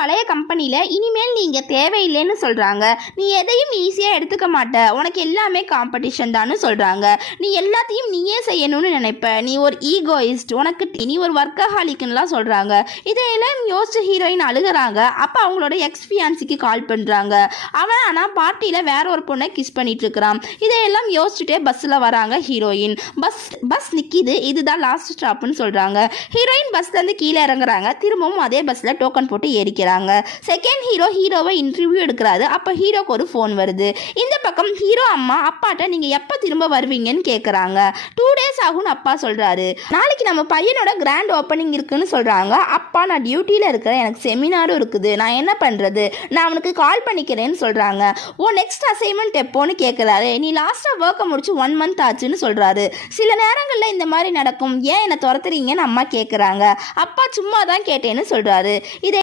பழைய கம்பெனியில் இனிமேல் நீ இங்கே தேவையில்லைன்னு சொல்கிறாங்க. நீ எதையும் ஈஸியாக எடுத்துக்க மாட்ட, உனக்கு எல்லாமே காம்படிஷன் தான்னு சொல்கிறாங்க. நீ எல்லாத்தையும் நீயே செய்யணும்னு நினைப்ப, நீ ஒரு ஈகோயிஸ்ட், உனக்கு நீ ஒரு ஒர்க்கஹாலிக்குன்னுலாம் சொல்கிறாங்க. இதையெல்லாம் யோசிச்சு ஹீரோயின் அழுகிறாங்க. அப்போ அவங்களோட எக்ஸ்பியான்சிக்கு கால் பண்ணுறாங்க. அவன் ஆனால் பார்ட்டியில் வேற ஒரு பொண்ணை கிஸ் பண்ணிட்டு இருக்கிறான். இதையெல்லாம் யோசிச்சுட்டே பஸ்ஸில் வராங்க ஹீரோயின். பஸ் நிற்கிது, இதுதான் லாஸ்ட் ஸ்டாப்னு சொல்கிறாங்க. ஹீரோயின் பஸ்லேருந்து கீழே இறங்குறாங்க. திரும்பவும் அதே பஸ்ஸில் டோக்கன் போட்டு ஏறிக்கிறாங்க. செகண்ட் ஹீரோவை இன்டர்வியூ எடுக்கிறாரு. அப்போ ஹீரோக்கு ஒரு ஃபோன் வருது. இந்த பக்கம் ஹீரோ அம்மா அப்பாட்ட நீங்கள் எப்போ திரும்ப வருவீங்கன்னு கேட்குறாங்க. 2 days ஆகும்னு அப்பா சொல்கிறாரு. நாளைக்கு நம்ம பையனோட கிராண்ட் ஓப்பனிங் இருக்குன்னு சொல்கிறாங்க. அப்பா நான் டியூட்டியில் இருக்கிறேன், எனக்கு செமினாரும் இருக்குது, நான் என்ன பண்ணுறது, நான் அவனுக்கு கால் பண்ணிக்கிறேன்னு சொல்கிறாங்க. நெக்ஸ்ட் அசைன்மெண்ட் எப்போன்னு கேட்குறாரு. நீ லாஸ்ட்டாக ஒர்க்கை முடிச்சு 1 month ஆச்சுன்னு சொல்கிறாரு. சில நேரங்களில் இந்த மாதிரி நடக்கும், ஏன் என்னை துரத்துறீங்கன்னு அம்மா கேட்குறாங்க. அப்பா சும்மா தான் கேட்டேன்னு சொல்கிறாரு. இதை